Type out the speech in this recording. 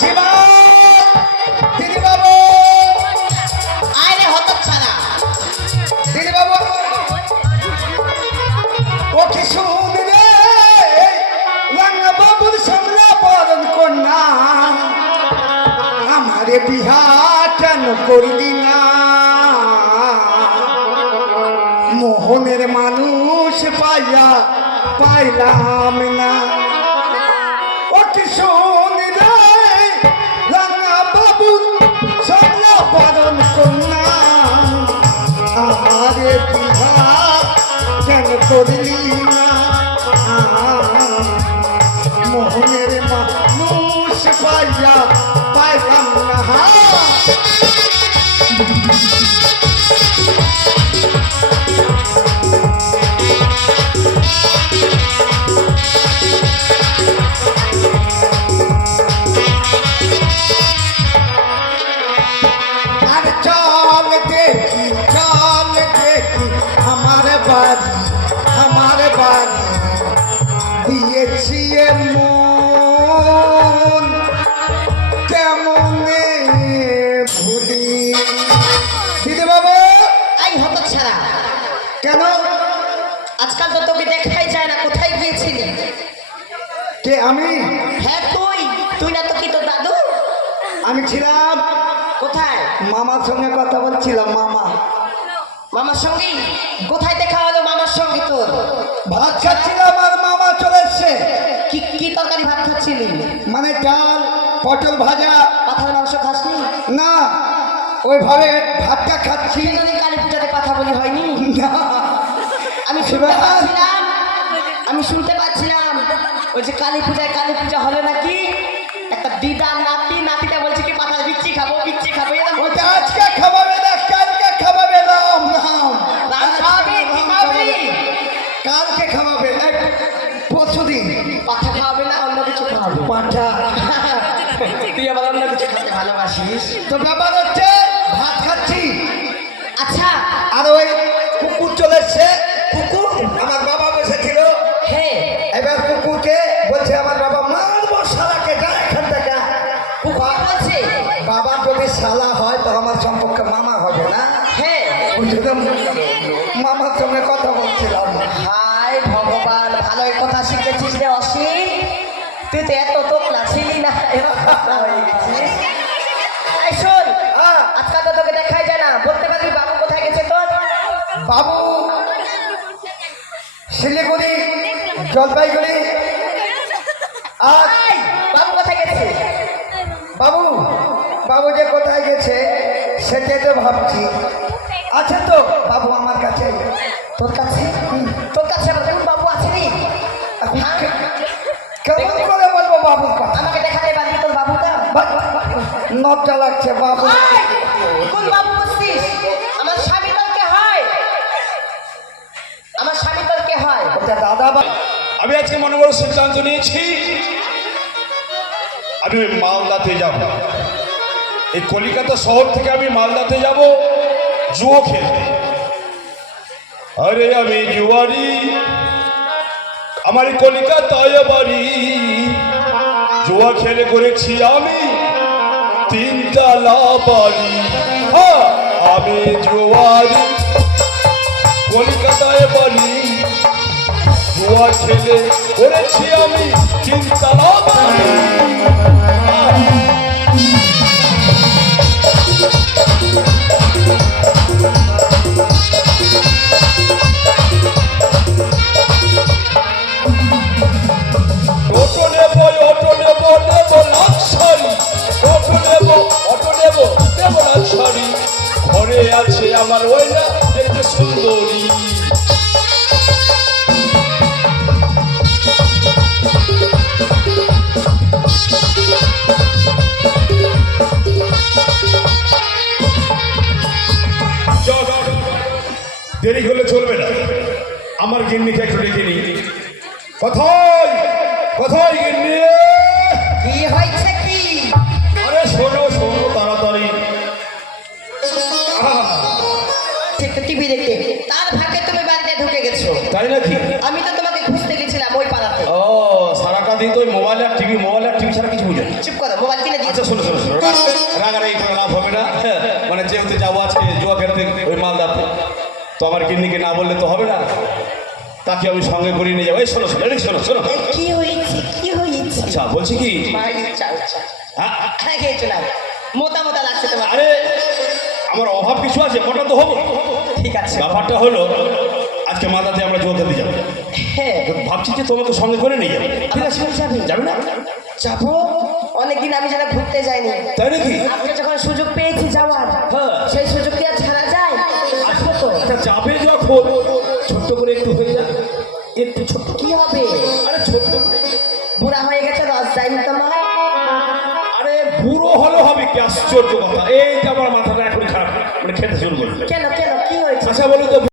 মাসিমা দিদি বাবু আরে হতচ্ছাড়া দিদি বাবু ও কি সুন্দরে রাঙা বাবুর সামনে বরণ কন্যা আমারে বিহা কেন করলি না মোহনের মানুষ পাইয়া পাইলাম না ও কি সুন্দরে রাঙা বাবুর সামনে বরণ কন্যা আমারে বিহা কেন করলি না মোহনের মানুষ পাইয়া পাইলাম না আর চল দেখি আমার বাড়ি দিয়েছি মন কেমনে ভুলি দিদি বাবু এই হতচ্ছাড়া কেন আজকাল তো তোকে দেখাই যায় না, কোথায় গিয়েছিলি? কে আমি হ্যাঁ তুই না তো কি তোর দাদু? আমি ছিলাম কোথায়? মামার সঙ্গে কথা বলছিলাম মামার সঙ্গে? কোথায় দেখা হলো মামার সঙ্গে তোর? ভাত খাচ্ছিলাম আর মামা চলে এসছে কি তরকারি ভাত খাচ্ছিলি? মানে ডাল পটল ভাজা পাঠার মাংস খাসনি? না ওইভাবে ভাতটা খাচ্ছি সেদিন কালী পূজাতে কথা বলি হয়নি? না আমি শুনতে পাচ্ছিলাম ওই যে কালী পূজা হলো নাকি একটা দিদা নাতিটা বলছে কি পাঠার বিচ্ছি খাবো এরকম ওটা আজকে খাওয়াবে না কালকে খাওয়াবে রাম কালকে খাওয়াবে পরশুদিন পাঠা খাওয়াবে না অন্য কিছু খাওয়াবে? পাঠা তুই আবার অন্য কিছু খেতে ভালোবাসিস? তো ব্যাপার হচ্ছে ভাত খাচ্ছি আচ্ছা আর ওই কুকুর চলে এসছে কুকুর আমার বাবা বসেছিল হ্যাঁ এবার কুকুরকে বলছে আমার বাবা মারবো শালাকে যা এখান থেকে কুকুর বলছে বাবা যদি শালা হয় তো আমার সম্পর্কে মামা হবে না হ্যাঁ ওই জন্য মামার সঙ্গে কথা বলছিলাম হাই ভগবান ভালোই কথা শিখেছিস রে অসীম, তুই তো এত তোপলা ছিলি না হয়ে গেছিস। এই শোন আজকাল তো তোকে দেখাই যায় না, বলতে পারবি বাবু কোথায় গেছে তোর? বাবু শিলিগুড়ি জলপাইগুড়ি আর এই, বাবু কোথায় গেছে? বাবু যে কোথায় গেছে সেটাই তো ভাবছি আছে তো বাবু আমার কাছে তোর কাছে? তোর কাছে আবার কোন বাবু আছে রে? কেমন করে বলবো বাবুর কথা আমাকে দেখাতে পারবি তোর বাবুটা? নবটা লাগছে বাবু এই, কোন বাবু বলছিস? আমার স্বামী তোর কে হয়? আমার স্বামী তোর কে হয়? ওটা দাদা আমি আজকে মনে বড় সিদ্ধান্ত নিয়েছি, আমি ওই মালদাতে যাব। এই কলিকাতা শহর থেকে আমি মালদাতে যাব জুয়ো খেলতে। আরে আমি জুয়ারি, আমার কলিকাতায় বাড়ি, জুয়া খেলে করেছি আমি 3 তলা বাড়ি। হ্যাঁ আমি জুয়ারি, কলিকাতায় বাড়ি, জুয়া খেলে করেছি আমি 3 তলা বাড়ি। অটো নেব লাক্সারি, ঘরে আছে আমার ওই না দেখতে সুন্দরী। দেরি হলে চলবে না, আমার গিন্নিকে একটু ডেকে নি। কোথায় গিন্নি? কি হয়েছে কি? আরে শোনো তাড়াতাড়ি। টিভি দেখতে তার ফাঁকে তুমি বাড়িতে ঢুকে গেছো, তাই নাকি? আমি তো তোমাকে খুঁজতে গেছিলাম ওই পাড়াতে। ও সারাটা দিন তো মোবাইল আর টিভি ছাড়া কিছু বুঝো না। চুপ করো, মোবাইল কিনে দিয়েছি তো আমার গিন্নিকে না বললে তো হবে না, তাকে আমি সঙ্গে করে নিয়ে যাবো। এই শোনো শোনো, এই শোনো শোনো। এই কি হয়েছে কি হয়েছে? আচ্ছা বলছি কি, মায়ের চাল চা হ্যাঁ হ্যাঁ খেয়েছো না, মোটা মোটা লাগছে তোমার। আরে আমার অভাব কিছু আছে, মোটা তো হবো। ঠিক আছে ব্যাপারটা হলো আজকে মাথাতে আমরা যোগ দিতে যাবো, হ্যাঁ ভাবছি যে তোমাকে সঙ্গে করে নিয়ে যাবো। ঠিক আছে যাবে যাবে না? যাবো। অনেকদিন আমি যেন ঘুরতে যাইনি, তাই নাকি? আজকে যখন সুযোগ পেয়েছি যাওয়ার, হ্যাঁ। সেই সুযোগ কি আর ছাড়া যায়? আসবো তো। আচ্ছা যাবে যখন ছোট্ট করে একটু হয়ে যাবে, একটু ছোট্ট। কি হবে? আরে ছোট্ট করে। বুড়া হয়ে গেছে, রস যায়নি তোমার। আরে বুড়ো হলে হবে কি আশ্চর্য কথা, এই যে আমার মাথাটা এখন খারাপ, মানে খেতে শুরু করবে। কেন কেন কি হয়েছে? আচ্ছা বলো তো